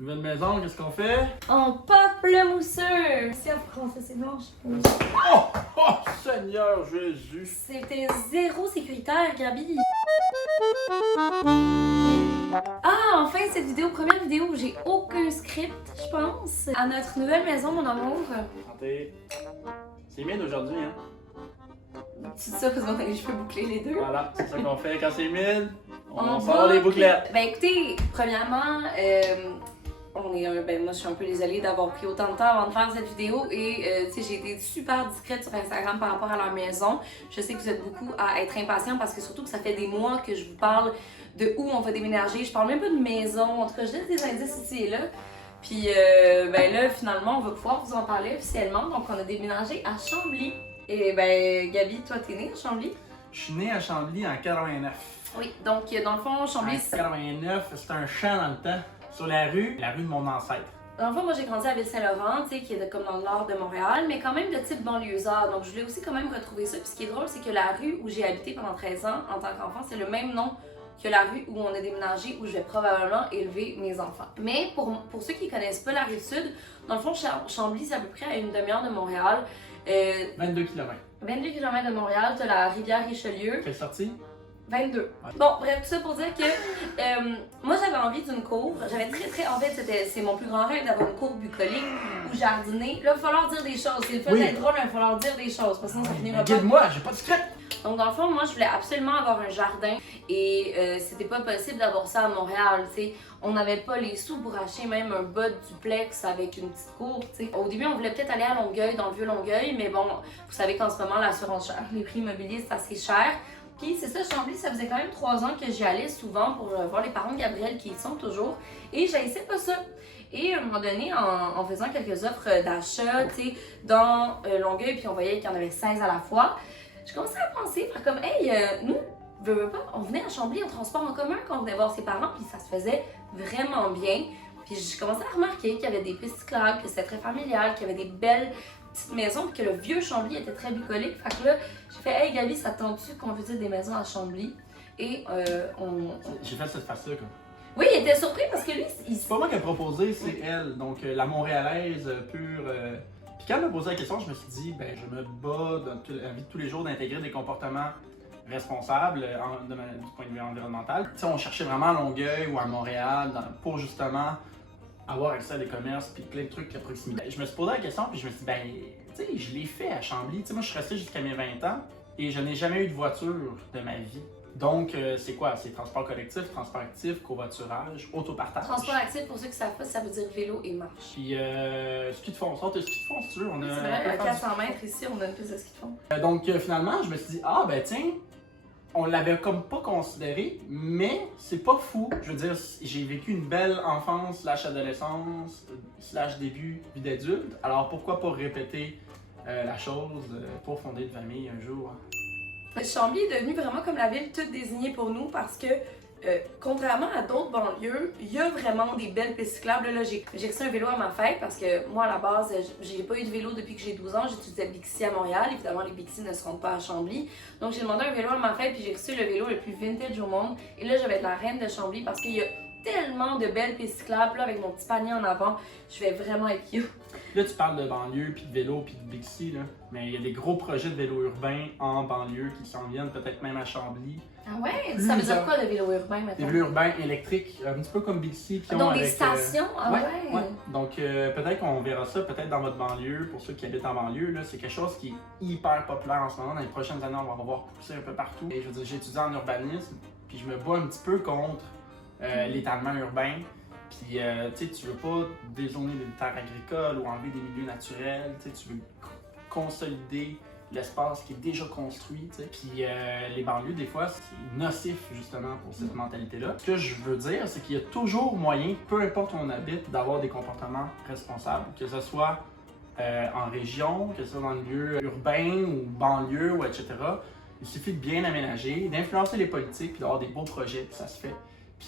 Nouvelle maison, qu'est-ce qu'on fait? On pop le mousseux! Si en français, c'est blanche. Oh! Oh! Seigneur Jésus! C'était zéro sécuritaire, Gabi. Ah, enfin, cette vidéo, première vidéo où j'ai aucun script, je pense. À notre nouvelle maison, mon amour. Santé. C'est mid aujourd'hui, hein? Tu dis ça parce qu'on a les cheveux bouclés les deux. Voilà, c'est ça qu'on fait quand c'est mid. On boucle. sort les bouclettes. Ben écoutez, premièrement, moi je suis un peu désolée d'avoir pris autant de temps avant de faire cette vidéo et tu sais, j'ai été super discrète sur Instagram par rapport à la maison. Je sais que vous êtes beaucoup à être impatients parce que surtout que ça fait des mois que je vous parle de où on va déménager. Je parle même pas de maison, en tout cas je laisse des indices ici et là. Puis ben là finalement on va pouvoir vous en parler officiellement. Donc on a déménagé à Chambly. Et ben Gabi, toi t'es née à Chambly? Je suis né à Chambly en 89. Oui, donc dans le fond Chambly En 89, c'était un champ dans le temps. Sur la rue de mon ancêtre. Dans le fond, moi j'ai grandi à Ville-Saint-Laurent, tu sais, qui est comme dans le nord de Montréal, mais quand même de type banlieusard. Donc je voulais aussi quand même retrouver ça. Puis ce qui est drôle, c'est que la rue où j'ai habité pendant 13 ans en tant qu'enfant, c'est le même nom que la rue où on a déménagé, où je vais probablement élever mes enfants. Mais pour ceux qui connaissent pas la Rive-Sud, dans le fond, Chambly, c'est à peu près à une demi-heure de Montréal. 22 km. 22 km de Montréal, t'as la rivière Richelieu. Quelle sortie? 22. Ouais. Bon, bref, tout ça pour dire que moi j'avais envie d'une cour. J'avais très en fait, c'est mon plus grand rêve d'avoir une cour bucolique ou jardiner. Là, il va falloir dire des choses. C'est le fait d'être drôle, mais il va falloir dire des choses. Parce que sinon, ça finira pas. Guide-moi, j'ai pas de script! Donc, dans le fond, moi, je voulais absolument avoir un jardin et c'était pas possible d'avoir ça à Montréal, tu sais. On n'avait pas les sous pour acheter même un bas duplex avec une petite cour, tu sais. Au début, on voulait peut-être aller à Longueuil, dans le vieux Longueuil, mais bon, vous savez qu'en ce moment, l'assurance chère, les prix immobiliers, c'est assez cher. Puis c'est ça, Chambly, ça faisait quand même 3 ans que j'y allais souvent pour voir les parents de Gabriel qui y sont toujours. Et j'haïssais pas ça. Et à un moment donné, en faisant quelques offres d'achat, tu sais, dans Longueuil, puis on voyait qu'il y en avait 16 à la fois, je commençais à penser, faire comme, hey, nous, veux pas, on venait à Chambly en transport en commun quand on venait voir ses parents, puis ça se faisait vraiment bien. Puis je commençais à remarquer qu'il y avait des pistes cyclables, que c'était très familial, qu'il y avait des belles petite maison, puis que le vieux Chambly était très bucolique. Fait que là, j'ai fait, hey Gabi, ça te tente-tu qu'on visite des maisons à Chambly? Et J'ai fait cette face-là, quoi. Oui, il était surpris parce que lui, C'est pas moi qui ai proposé, c'est elle. Donc, la Montréalaise pure. Puis quand elle m'a posé la question, je me suis dit, ben, je me bats dans la vie de tous les jours d'intégrer des comportements responsables du point de vue environnemental. Tu sais, on cherchait vraiment à Longueuil ou à Montréal pour justement avoir accès à des commerces puis plein de trucs à proximité. Je me suis posé la question puis je me suis dit, ben, tu sais, je l'ai fait à Chambly. Tu sais, moi, je suis resté jusqu'à mes 20 ans et je n'ai jamais eu de voiture de ma vie. Donc, c'est quoi? C'est transport collectif, transport actif, covoiturage, autopartage. Transport actif, pour ceux qui ne savent pas, ça veut dire vélo et marche. Puis, ski de fond, sort de ski de fond si tu veux. On a, c'est vrai, à 400 mètres ici, on a une piste de ski de fond. Donc, finalement, je me suis dit, ah, ben, tiens, on l'avait comme pas considéré, mais c'est pas fou. Je veux dire, j'ai vécu une belle enfance, /adolescence, /début vie d'adulte. Alors, pourquoi pas répéter la chose pour fonder une famille un jour? Chambly est devenu vraiment comme la ville toute désignée pour nous parce que, contrairement à d'autres banlieues, il y a vraiment des belles pistes cyclables. Là, j'ai reçu un vélo à ma fête parce que moi, à la base, j'ai pas eu de vélo depuis que j'ai 12 ans. J'étudiais Bixi à Montréal. Évidemment, les Bixi ne se rendent pas à Chambly. Donc, j'ai demandé un vélo à ma fête puis j'ai reçu le vélo le plus vintage au monde. Et là, je vais être la reine de Chambly parce qu'il y a tellement de belles pistes cyclables. Là, avec mon petit panier en avant, je vais vraiment être cute. Là, tu parles de banlieue, puis de vélo, puis de Bixi, là. Mais il y a des gros projets de vélo urbain en banlieue qui s'en viennent, peut-être même à Chambly. Ah ouais? Ça veut dire quoi le vélo urbain maintenant? Des vélos urbains électriques, un petit peu comme Bixi. Donc des stations? Ah ouais? Ouais. Donc peut-être qu'on verra ça peut-être dans votre banlieue, pour ceux qui habitent en banlieue. Là, c'est quelque chose qui est hyper populaire en ce moment. Dans les prochaines années, on va revoir pousser un peu partout. Et je veux dire, j'ai étudié en urbanisme, puis je me bats un petit peu contre l'étalement urbain. Puis, tu veux pas dézoner des terres agricoles ou enlever des milieux naturels, tu veux consolider l'espace qui est déjà construit, Puis, les banlieues, des fois, c'est nocif, justement, pour cette mentalité-là. Ce que je veux dire, c'est qu'il y a toujours moyen, peu importe où on habite, d'avoir des comportements responsables, que ce soit en région, que ce soit dans le milieu urbain ou banlieue, ou etc. Il suffit de bien aménager, d'influencer les politiques, puis d'avoir des beaux projets, puis ça se fait.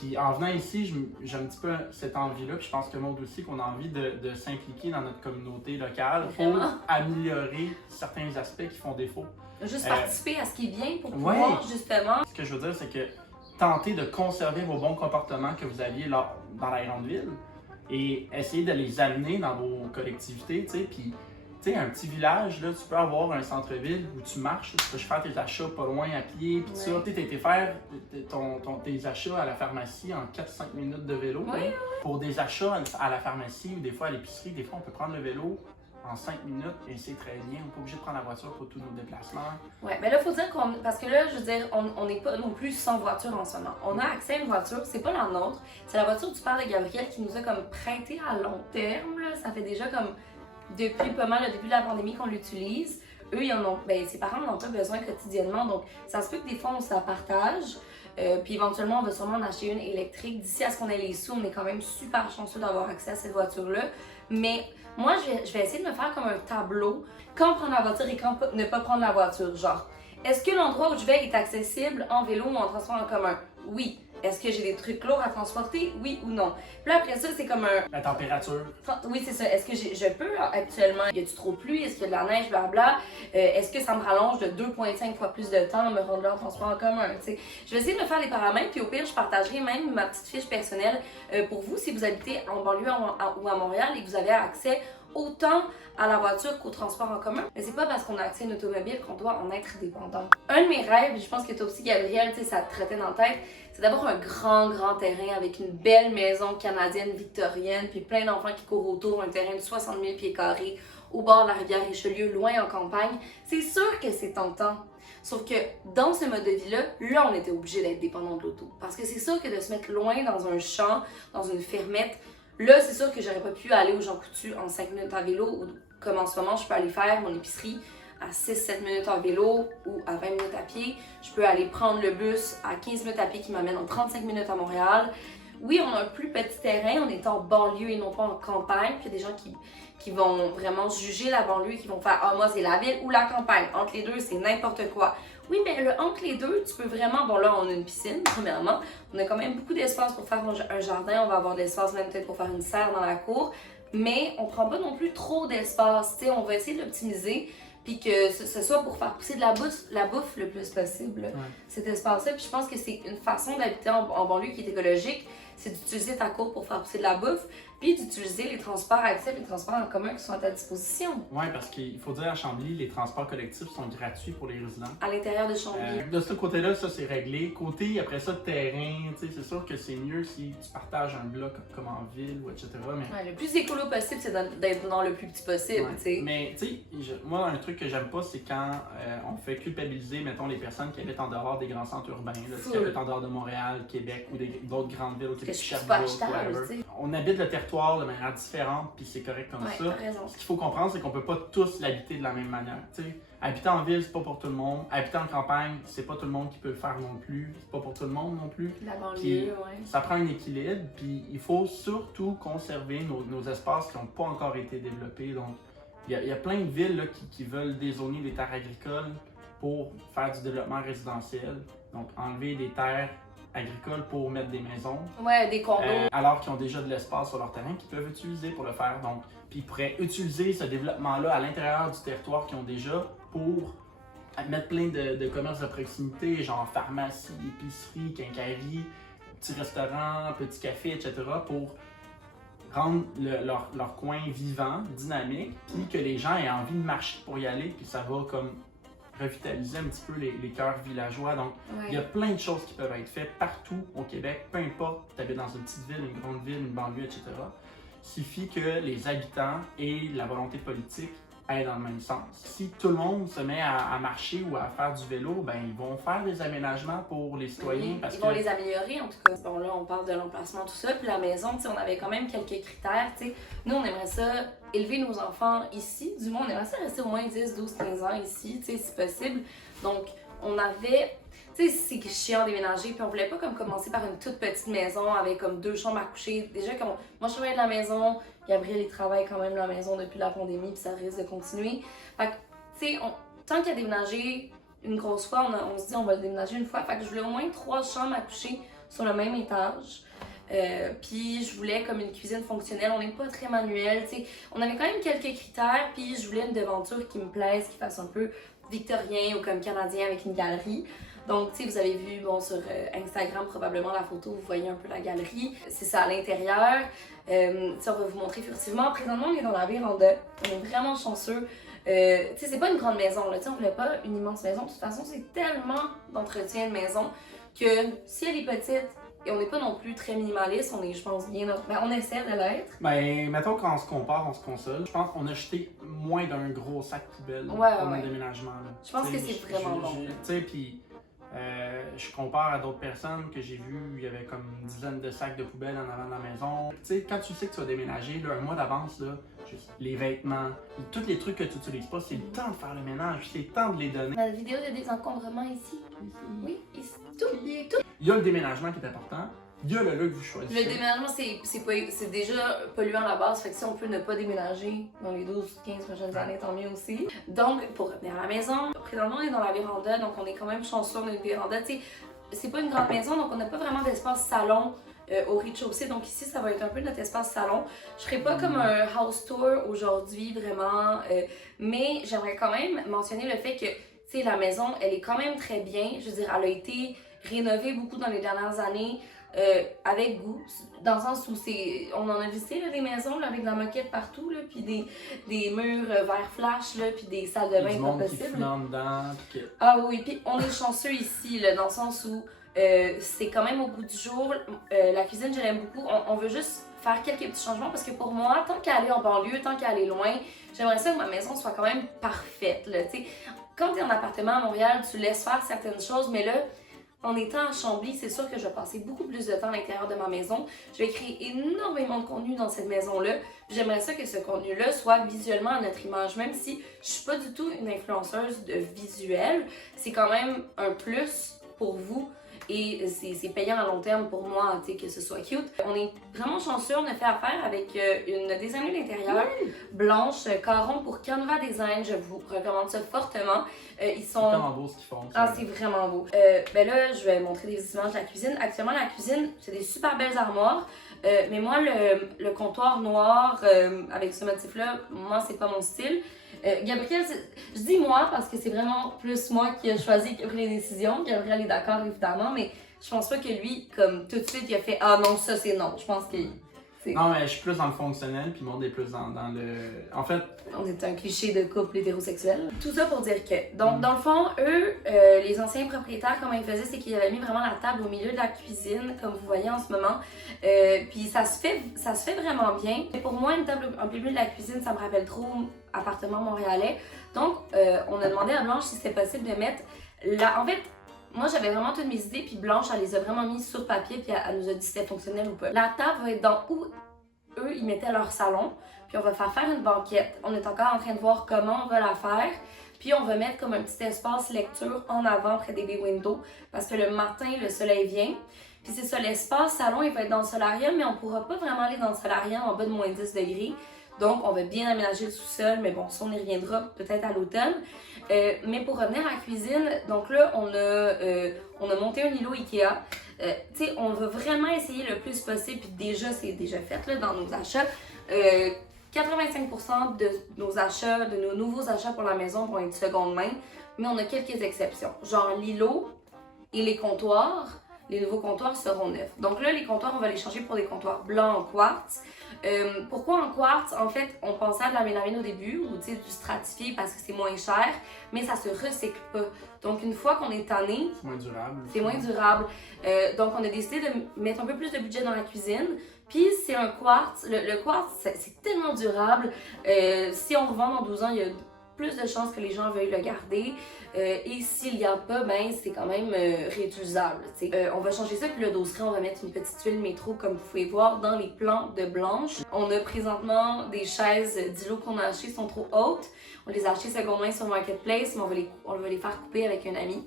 Puis en venant ici, j'ai un petit peu cette envie-là, puis je pense que Maud aussi, qu'on a envie de s'impliquer dans notre communauté locale pour améliorer certains aspects qui font défaut. Juste participer à ce qui est bien pour pouvoir justement... Ce que je veux dire, c'est que tenter de conserver vos bons comportements que vous aviez dans la grande ville, et essayer de les amener dans vos collectivités, tu sais, puis tu sais, un petit village, là, tu peux avoir un centre-ville où tu marches, tu peux faire tes achats pas loin à pied, puis ça. Tu sais, t'as été faire tes achats à la pharmacie en 4-5 minutes de vélo. Oui, là. Pour des achats à la pharmacie ou des fois à l'épicerie, des fois on peut prendre le vélo en 5 minutes et c'est très bien. On n'est pas obligé de prendre la voiture pour tous nos déplacements. Ouais, mais là, il faut dire parce que là, je veux dire, on n'est pas non plus sans voiture en ce moment. On a accès à une voiture, c'est pas la nôtre, c'est la voiture du père de Gabriel qui nous a comme prêté à long terme, là. Ça fait déjà comme depuis pas mal, le début de la pandémie qu'on l'utilise. Eux, ils en ont, ses parents n'en ont pas besoin quotidiennement, donc ça se peut que des fois on se la partage. Puis éventuellement, on va sûrement en acheter une électrique. D'ici à ce qu'on ait les sous, on est quand même super chanceux d'avoir accès à cette voiture-là. Mais moi, je vais essayer de me faire comme un tableau. Quand prendre la voiture et quand ne pas prendre la voiture. Genre, est-ce que l'endroit où je vais est accessible en vélo ou en transport en commun? Oui. Est-ce que j'ai des trucs lourds à transporter? Oui ou non? Puis là, après ça, c'est comme un... La température. Oui, c'est ça. Est-ce que je peux actuellement? Y a-tu trop de pluie? Est-ce qu'il y a de la neige? Blabla. Est-ce que ça me rallonge de 2,5 fois plus de temps à me rendre là en transport en commun? T'sais. Je vais essayer de me faire les paramètres, puis au pire, je partagerai même ma petite fiche personnelle pour vous si vous habitez en banlieue ou à Montréal et que vous avez accès autant à la voiture qu'au transport en commun. Mais c'est pas parce qu'on a accès à une automobile qu'on doit en être dépendant. Un de mes rêves, je pense que toi aussi, Gabriel, ça te traitait dans la tête, c'est d'avoir un grand terrain avec une belle maison canadienne victorienne, puis plein d'enfants qui courent autour, un terrain de 60 000 pieds carrés au bord de la rivière Richelieu, loin en campagne. C'est sûr que c'est tentant. Sauf que dans ce mode de vie-là, on était obligé d'être dépendant de l'auto. Parce que c'est sûr que de se mettre loin dans un champ, dans une fermette, là, c'est sûr que j'aurais pas pu aller au Jean Coutu en 5 minutes à vélo, ou comme en ce moment, je peux aller faire mon épicerie à 6-7 minutes en vélo ou à 20 minutes à pied. Je peux aller prendre le bus à 15 minutes à pied qui m'amène en 35 minutes à Montréal. Oui, on a un plus petit terrain, on est en banlieue et non pas en campagne. Puis il y a des gens qui vont vraiment juger la banlieue, qui vont faire « Ah, moi, c'est la ville ou la campagne. Entre les deux, c'est n'importe quoi. » Oui, mais entre les deux, tu peux vraiment... Bon, là, on a une piscine, premièrement. On a quand même beaucoup d'espace pour faire un jardin. On va avoir de l'espace même peut-être pour faire une serre dans la cour. Mais on prend pas non plus trop d'espace. Tu sais, on va essayer de l'optimiser. Puis que ce soit pour faire pousser de la bouffe le plus possible, cet espace-là. Puis je pense que c'est une façon d'habiter en banlieue qui est écologique, c'est d'utiliser ta cour pour faire pousser de la bouffe, puis d'utiliser les transports accessibles, les transports en commun qui sont à ta disposition. Oui, parce qu'il faut dire à Chambly, les transports collectifs sont gratuits pour les résidents. À l'intérieur de Chambly. De ce côté-là, ça c'est réglé. Côté, après ça, terrain, c'est sûr que c'est mieux si tu partages un bloc comme en ville ou etc. Mais... Ouais, le plus écolo possible, c'est d'être dans le plus petit possible, tu sais. Mais tu sais, moi, un truc que j'aime pas, c'est quand on fait culpabiliser, mettons, les personnes qui habitent en dehors des grands centres urbains, là, qui habitent en dehors de Montréal, Québec ou d'autres grandes villes au Québec, on habite le territoire de manière différente, puis c'est correct comme ça. Ce qu'il faut comprendre, c'est qu'on peut pas tous l'habiter de la même manière. T'sais. Habiter en ville, c'est pas pour tout le monde. Habiter en campagne, c'est pas tout le monde qui peut le faire non plus. C'est pas pour tout le monde non plus. La banlieue, ça prend un équilibre, puis il faut surtout conserver nos espaces qui n'ont pas encore été développés. Donc, il y a plein de villes là, qui veulent dézoner des terres agricoles pour faire du développement résidentiel. Donc, enlever des terres agricoles pour mettre des maisons. Ouais, des condos. Alors qu'ils ont déjà de l'espace sur leur terrain qu'ils peuvent utiliser pour le faire. Donc, puis ils pourraient utiliser ce développement-là à l'intérieur du territoire qu'ils ont déjà pour mettre plein de commerces de proximité, genre pharmacie, épicerie, quincaillerie, petits restaurants, petits cafés, etc. pour rendre leur coin vivant, dynamique, puis que les gens aient envie de marcher pour y aller, puis ça va comme revitaliser un petit peu les cœurs villageois. Donc, il y a plein de choses qui peuvent être faites partout au Québec, peu importe, tu habites dans une petite ville, une grande ville, une banlieue, etc. Il suffit que les habitants et la volonté politique aillent dans le même sens. Si tout le monde se met à marcher ou à faire du vélo, ben ils vont faire des aménagements pour les citoyens. Ils vont les améliorer en tout cas. Bon là, on parle de l'emplacement, tout ça, puis la maison, on avait quand même quelques critères. T'sais. Nous, on aimerait ça élever nos enfants ici. Du moins, on aimerait ça rester au moins 10, 12, 15 ans ici, si possible. Donc, on avait... Tu sais, c'est chiant déménager, puis on voulait pas comme commencer par une toute petite maison avec comme 2 chambres à coucher. Déjà, comme moi je travaille de la maison, Gabriel il travaille quand même de la maison depuis la pandémie, puis ça risque de continuer. Fait que, tu sais, tant qu'il y a déménagé une grosse fois, on se dit on va le déménager une fois. Fait que je voulais au moins 3 chambres à coucher sur le même étage. Puis je voulais comme une cuisine fonctionnelle, on n'est pas très manuel, tu sais. On avait quand même quelques critères, puis je voulais une devanture qui me plaise, qui fasse un peu victorien ou comme canadien avec une galerie. Donc, tu sais, vous avez vu, bon, sur Instagram, probablement la photo, vous voyez un peu la galerie. C'est ça à l'intérieur. Ça, on va vous montrer furtivement. Présentement, on est dans la véranda. On est vraiment chanceux. Tu sais, c'est pas une grande maison, là. Tu sais, on voulait pas une immense maison. De toute façon, c'est tellement d'entretien de maison que si elle est petite, et on n'est pas non plus très minimaliste, on est, je pense, bien notre. Ben, on essaie de l'être. Ben, mettons qu'on se compare, on se console. Je pense qu'on a jeté moins d'un gros sac poubelle Ouais, pour ouais. notre déménagement. Là. Je pense que c'est vraiment bon. Tu sais, puis je compare à d'autres personnes que j'ai vues, il y avait comme une dizaine de sacs de poubelle en avant de la maison. Tu sais, quand tu sais que tu vas déménager, là, un mois d'avance, là, juste les vêtements, tous les trucs que tu n'utilises pas, c'est le temps de faire le ménage, c'est le temps de les donner. La vidéo de désencombrement ici. Oui, ici. Tout. Il y a le déménagement qui est important. Il y a le lieu que vous choisissez. Le déménagement, c'est déjà polluant à la base, fait que si on peut ne pas déménager dans les 12-15 prochaines années, tant mieux aussi. Donc, pour revenir à la maison, présentement, on est dans la véranda, donc on est quand même chanceux, on a une véranda. Tu sais, c'est pas une grande maison, donc on n'a pas vraiment d'espace salon au rez-de-chaussée, donc ici, ça va être un peu notre espace salon. Je ferai pas comme un house tour aujourd'hui, vraiment, mais j'aimerais quand même mentionner le fait que, tu sais, la maison, elle est quand même très bien. Je veux dire, elle a été rénovée beaucoup dans les dernières années. Avec goût, dans le sens où on en a visité là, des maisons là, avec de la moquette partout, là, puis des murs vert flash, là, puis des salles de bain pas possibles. Dedans, que... Ah oui, puis on est chanceux ici, là, dans le sens où c'est quand même au goût du jour. La cuisine, je l'aime beaucoup. On veut juste faire quelques petits changements parce que pour moi, tant qu'à aller en banlieue, tant qu'à aller loin, j'aimerais ça que ma maison soit quand même parfaite. Là, t'sais. Quand tu es en appartement à Montréal, tu laisses faire certaines choses, mais là, en étant à Chambly, c'est sûr que je vais passer beaucoup plus de temps à l'intérieur de ma maison. Je vais créer énormément de contenu dans cette maison-là. J'aimerais ça que ce contenu-là soit visuellement à notre image, même si je suis pas du tout une influenceuse de visuel. C'est quand même un plus pour vous et c'est payant à long terme pour moi, tu sais, que ce soit cute. On est vraiment chanceux, on a fait affaire avec une designer d'intérieur blanche, Caron pour Canva Design. Je vous recommande ça fortement. Ils sont... C'est vraiment beau ce qu'ils font. Ah, c'est vraiment beau. Ben là, je vais montrer des images de la cuisine. Actuellement, la cuisine, c'est des super belles armoires. Mais moi, le comptoir noir avec ce motif-là, moi, c'est pas mon style. Gabriel, je dis moi parce que c'est vraiment plus moi qui a choisi, qui a pris les décisions. Gabriel est d'accord, évidemment, mais je pense pas que lui, comme tout de suite, il a fait « Ah non, ça c'est non ». Je pense que... Non, mais je suis plus dans le fonctionnel, puis Maud est plus dans le... En fait... On est un cliché de couple hétérosexuel. Tout ça pour dire que, donc, dans le fond, eux, les anciens propriétaires, comment ils faisaient, c'est qu'ils avaient mis vraiment la table au milieu de la cuisine, comme vous voyez en ce moment. Puis ça se fait vraiment bien. Mais pour moi, une table en plein milieu de la cuisine, ça me rappelle trop appartement montréalais. Donc, on a demandé à Blanche si c'était possible de mettre en fait, moi, j'avais vraiment toutes mes idées, puis Blanche, elle les a vraiment mises sur papier, puis elle nous a dit si c'était fonctionnel ou pas. La table va être dans où eux, ils mettaient leur salon, puis on va faire une banquette. On est encore en train de voir comment on va la faire, puis on va mettre comme un petit espace lecture en avant près des bay windows, parce que le matin, le soleil vient. Puis c'est ça, l'espace salon, il va être dans le solarium, mais on pourra pas vraiment aller dans le solarium en bas de moins 10 degrés. Donc, on va bien aménager le sous-sol, mais bon, ça, on y reviendra peut-être à l'automne. Mais pour revenir à la cuisine, donc là, on a monté un îlot Ikea. Tu sais, on va vraiment essayer le plus possible, puis déjà, c'est déjà fait là, dans nos achats. 85% de nos achats, de nos nouveaux achats pour la maison vont être seconde main, mais on a quelques exceptions. Genre l'îlot et les comptoirs. Les nouveaux comptoirs seront neufs. Donc là, les comptoirs, on va les changer pour des comptoirs blancs en quartz. Pourquoi en quartz? En fait, on pensait à de la mélamine au début ou du stratifié parce que c'est moins cher, mais ça se recycle pas. Donc une fois qu'on est tanné, c'est moins durable. C'est moins durable. Donc on a décidé de mettre un peu plus de budget dans la cuisine. Puis c'est un quartz. Le quartz, c'est tellement durable. Si on revend dans 12 ans, il y a plus de chances que les gens veuillent le garder. Et s'il n'y a pas, ben c'est quand même réutilisable. On va changer ça, puis le dosseret, on va mettre une petite tuile métro comme vous pouvez voir dans les plans de Blanche. On a présentement des chaises d'îlot qu'on a achetées, sont trop hautes. On les a achetées seconde main sur Marketplace, mais on va les faire couper avec un ami.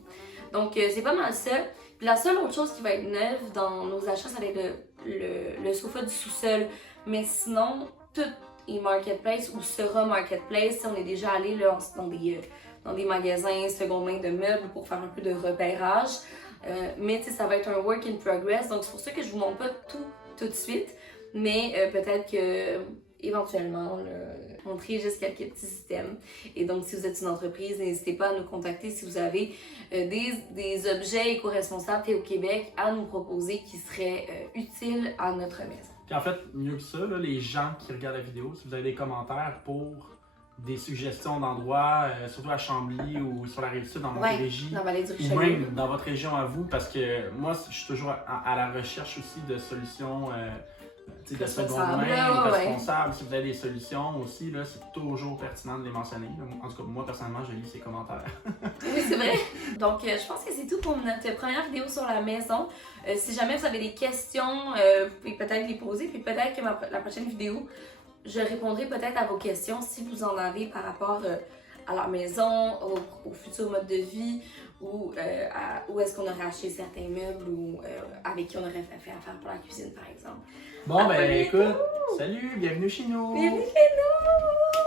Donc c'est pas mal ça. Puis la seule autre chose qui va être neuve dans nos achats, ça va être le sofa du sous-sol. Mais sinon, tout est Marketplace ou sera Marketplace. On est déjà allé là, dans des magasins seconde main de meubles pour faire un peu de repérage. Mais ça va être un work in progress. Donc c'est pour ça que je vous montre pas tout de suite. Mais peut-être que éventuellement montrer juste quelques petits systèmes. Et donc, si vous êtes une entreprise, n'hésitez pas à nous contacter si vous avez des objets éco-responsables faits au Québec à nous proposer qui seraient utiles à notre maison. Puis en fait, mieux que ça, là, les gens qui regardent la vidéo, si vous avez des commentaires pour des suggestions d'endroits, surtout à Chambly ou sur la Rive-Sud, dans Montérégie, dans Vallée du ou Richelieu. même dans votre région à vous, parce que moi, je suis toujours à la recherche aussi de solutions de seconde main ou responsables. Si vous avez des solutions aussi, là, c'est toujours pertinent de les mentionner. En tout cas, moi, personnellement, je lis ces commentaires. Oui, c'est vrai. Donc, je pense que c'est tout pour notre première vidéo sur la maison. Si jamais vous avez des questions, vous pouvez peut-être les poser, puis peut-être que la prochaine vidéo, je répondrai peut-être à vos questions si vous en avez par rapport à la maison, au futur mode de vie, ou où est-ce qu'on aurait acheté certains meubles, ou avec qui on aurait fait affaire pour la cuisine, par exemple. Bon, ben écoute, salut, bienvenue chez nous! Bienvenue chez nous!